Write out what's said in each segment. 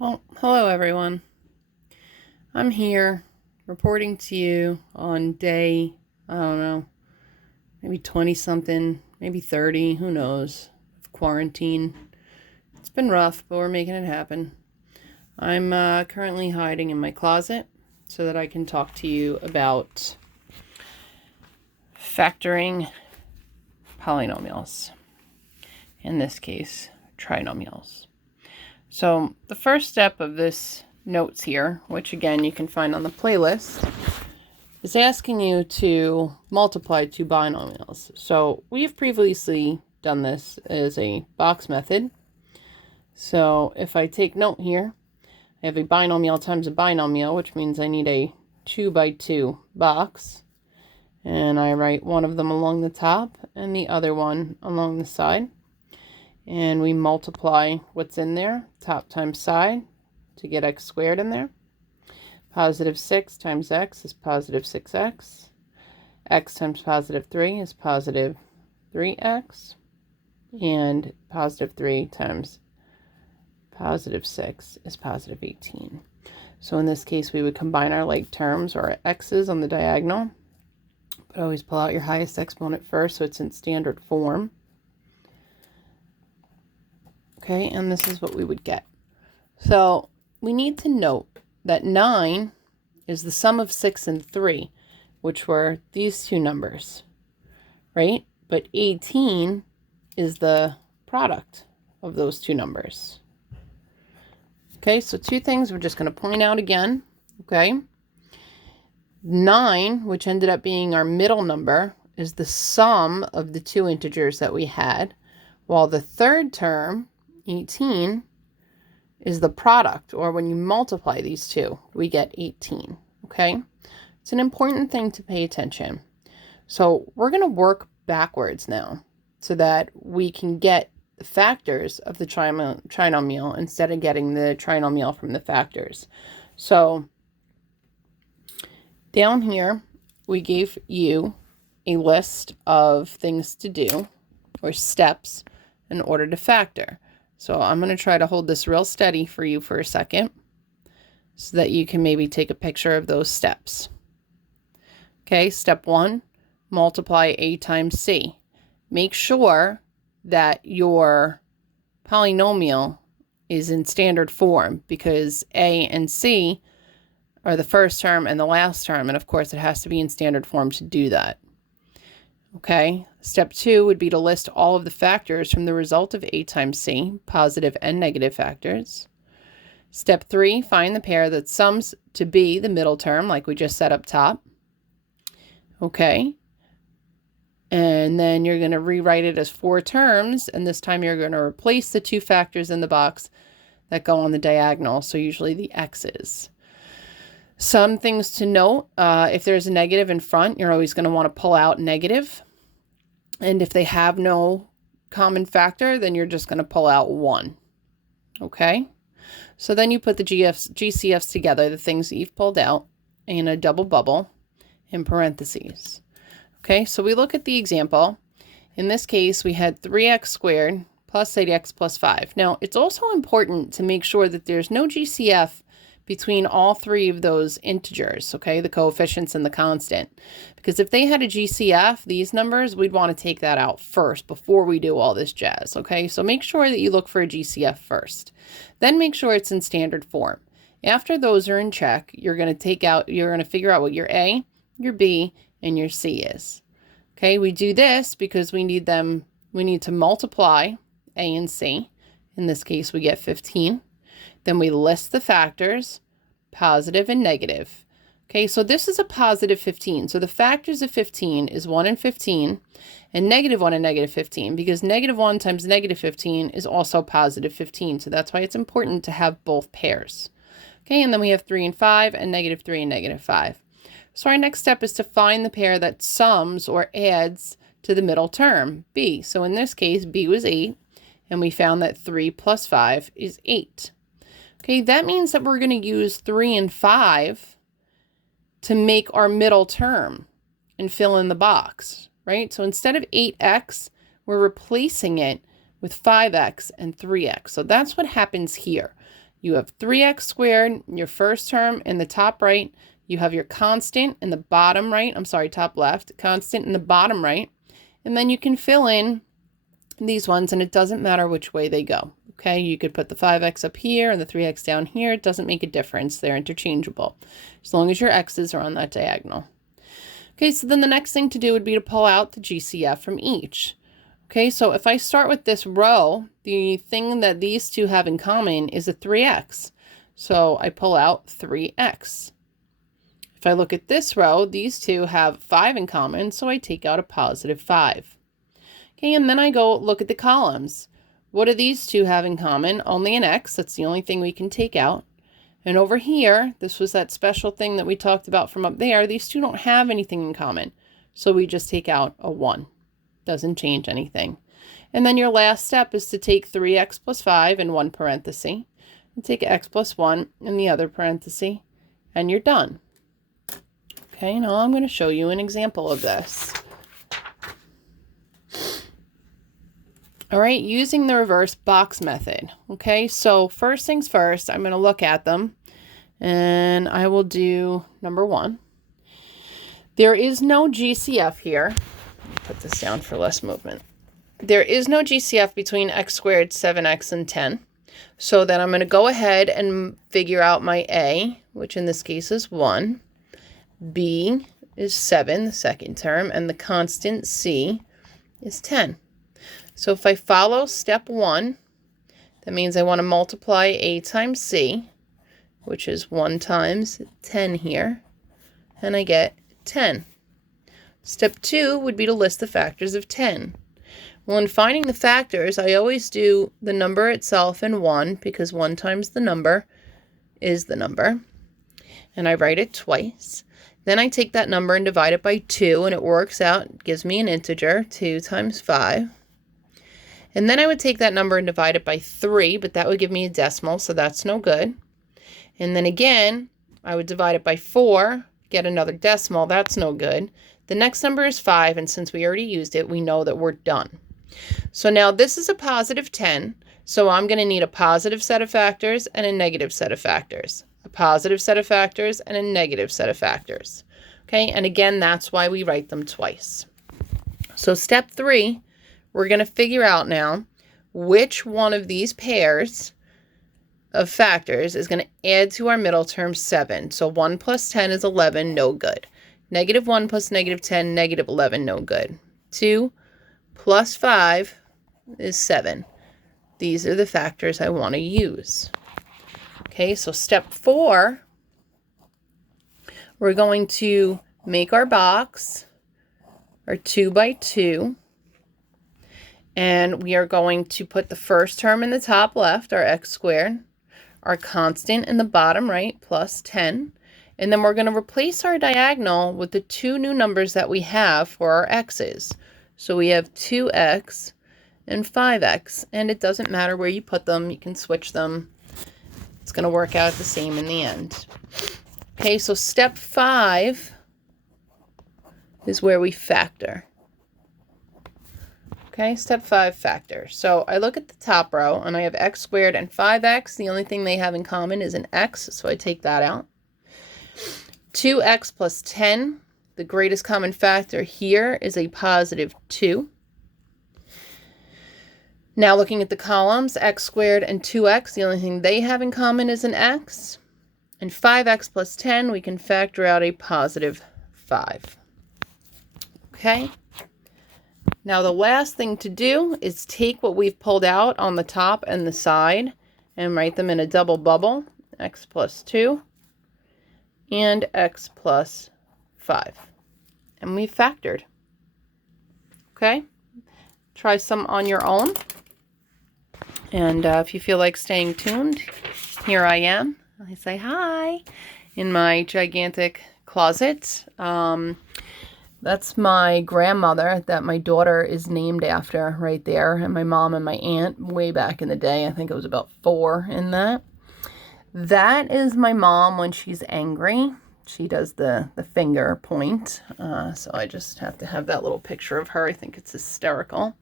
Well, hello everyone. I'm here reporting to you on day, I don't know, maybe 20 something, maybe 30, who knows, of quarantine. It's been rough, but we're making it happen. I'm currently hiding in my closet so that I can talk to you about factoring polynomials. In this case, trinomials. So the first step of this notes here, which again you can find on the playlist, is asking you to multiply two binomials. So we've previously done this as a box method. So if I take note here, I have a binomial times a binomial, which means I need a 2 by 2 box. And I write one of them along the top and the other one along the side. And we multiply what's in there, top times side, to get x squared in there. Positive 6 times x is positive 6x. X times positive 3 is positive 3x. And positive 3 times positive 6 is positive 18. So in this case, we would combine our like terms or our x's on the diagonal. But always pull out your highest exponent first so it's in standard form. Okay, and this is what we would get. So we need to note that 9 is the sum of 6 and 3, which were these two numbers, right? But 18 is the product of those two numbers. Okay, so two things we're just going to point out again, okay? 9, which ended up being our middle number, is the sum of the two integers that we had, while the third term, 18, is the product, or when you multiply these two, we get 18, okay? It's an important thing to pay attention. So we're going to work backwards now so that we can get the factors of the trinomial instead of getting the trinomial from the factors. So down here, we gave you a list of things to do, or steps, in order to factor. So I'm going to try to hold this real steady for you for a second so that you can maybe take a picture of those steps. Okay, step 1, multiply a times c. Make sure that your polynomial is in standard form because a and c are the first term and the last term, and of course it has to be in standard form to do that. Okay, step 2 would be to list all of the factors from the result of a times c, positive and negative factors. Step 3, find the pair that sums to b, the middle term, like we just set up top. Okay, and then you're going to rewrite it as 4 terms, and this time you're going to replace the two factors in the box that go on the diagonal, so usually the x's. Some things to note, if there's a negative in front, you're always going to want to pull out negative. And if they have no common factor, then you're just going to pull out 1. Okay? So then you put the GCFs together, the things that you've pulled out, in a double bubble in parentheses. Okay, so we look at the example. In this case, we had 3x squared plus 8x plus 5. Now, it's also important to make sure that there's no GCF between all three of those integers, okay, the coefficients and the constant. Because if they had a GCF, these numbers, we'd want to take that out first before we do all this jazz, okay? So make sure that you look for a GCF first. Then make sure it's in standard form. After those are in check, you're going to figure out what your A, your B, and your C is. Okay, we do this because we need to multiply A and C. In this case, we get 15. Then we list the factors, positive and negative. Okay, so this is a positive 15. So the factors of 15 is 1 and 15, and negative 1 and negative 15, because negative 1 times negative 15 is also positive 15. So that's why it's important to have both pairs. Okay, and then we have 3 and 5, and negative 3 and negative 5. So our next step is to find the pair that sums or adds to the middle term, b. So in this case, b was 8, and we found that 3 plus 5 is 8. Okay, that means that we're going to use 3 and 5 to make our middle term and fill in the box, right? So instead of 8x, we're replacing it with 5x and 3x. So that's what happens here. You have 3x squared, your first term in the top right. You have your constant in the bottom right. I'm sorry, top left. Constant in the bottom right. And then you can fill in these ones, and it doesn't matter which way they go. Okay, you could put the 5x up here and the 3x down here. It doesn't make a difference. They're interchangeable as long as your x's are on that diagonal. Okay, so then the next thing to do would be to pull out the GCF from each. Okay, so if I start with this row, the thing that these two have in common is a 3x. So I pull out 3x. If I look at this row, these two have 5 in common, so I take out a positive 5. Okay, and then I go look at the columns. What do these two have in common? Only an x. That's the only thing we can take out. And over here, this was that special thing that we talked about from up there. These two don't have anything in common. So we just take out a 1. Doesn't change anything. And then your last step is to take 3x plus 5 in one parenthesis, and take x plus 1 in the other parenthesis, and you're done. Okay, now I'm going to show you an example of this. All right, using the reverse box method. Okay, so first things first, I'm going to look at them, and I will do number 1. There is no GCF here. Put this down for less movement. There is no GCF between x squared, 7x, and 10. So then I'm going to go ahead and figure out my a, which in this case is 1. B is 7, the second term, and the constant c is 10. So if I follow step 1, that means I want to multiply a times c, which is 1 times 10 here, and I get 10. Step 2 would be to list the factors of 10. Well, in finding the factors, I always do the number itself in 1, because 1 times the number is the number, and I write it twice. Then I take that number and divide it by 2, and it works out. It gives me an integer, 2 times 5. And then I would take that number and divide it by 3, but that would give me a decimal, so that's no good. And then again, I would divide it by 4, get another decimal, that's no good. The next number is 5, and since we already used it, we know that we're done. So now this is a positive 10, so I'm going to need a positive set of factors and a negative set of factors. A positive set of factors and a negative set of factors. Okay, and again, that's why we write them twice. So step 3, we're going to figure out now which one of these pairs of factors is going to add to our middle term 7. So 1 plus 10 is 11, no good. Negative 1 plus negative 10, negative 11, no good. 2 plus 5 is 7. These are the factors I want to use. Okay, so step 4, we're going to make our box, our 2 by 2, and we are going to put the first term in the top left, our x squared, our constant in the bottom right, plus 10, and then we're going to replace our diagonal with the 2 new numbers that we have for our x's. So we have 2x and 5x, and it doesn't matter where you put them, you can switch them. It's going to work out the same in the end. Okay, so step 5 is where we factor. Okay, step 5, factor. So I look at the top row, and I have x squared and 5x. The only thing they have in common is an x, so I take that out. 2x plus 10, the greatest common factor here is a positive 2. Now looking at the columns, x squared and 2x, the only thing they have in common is an x. And 5x plus 10, we can factor out a positive 5. Okay? Now the last thing to do is take what we've pulled out on the top and the side and write them in a double bubble, x plus 2 and x plus 5. And we've factored. Okay? Try some on your own. And if you feel like staying tuned, here I am. I say hi in my gigantic closet. That's my grandmother that my daughter is named after right there. And my mom and my aunt way back in the day. I think it was about 4 in that. That is my mom when she's angry. She does the finger point. So I just have to have that little picture of her. I think it's hysterical.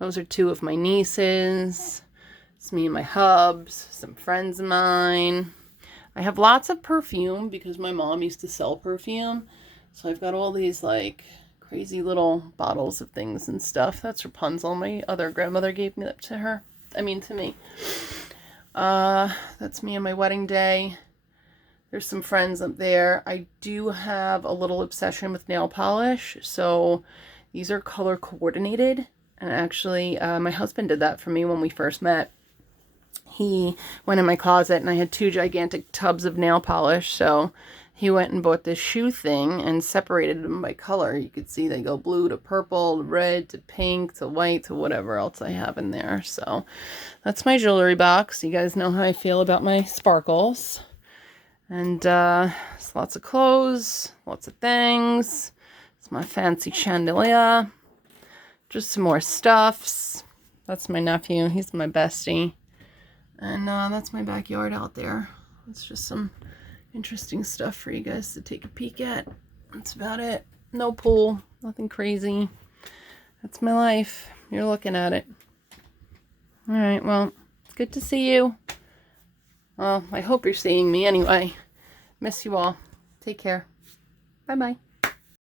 Those are 2 of my nieces. It's me and my hubs, some friends of mine. I have lots of perfume because my mom used to sell perfume. So I've got all these like crazy little bottles of things and stuff. That's Rapunzel. My other grandmother gave me that to me. That's me on my wedding day. There's some friends up there. I do have a little obsession with nail polish. So these are color coordinated. And actually, my husband did that for me when we first met. He went in my closet and I had 2 gigantic tubs of nail polish. So he went and bought this shoe thing and separated them by color. You could see they go blue to purple, to red to pink to white to whatever else I have in there. So that's my jewelry box. You guys know how I feel about my sparkles. And it's lots of clothes, lots of things. It's my fancy chandelier. Just some more stuffs. That's my nephew. He's my bestie. And that's my backyard out there. It's just some interesting stuff for you guys to take a peek at. That's about it. No pool. Nothing crazy. That's my life. You're looking at it. All right. Well, it's good to see you. Well, I hope you're seeing me anyway. Miss you all. Take care. Bye-bye.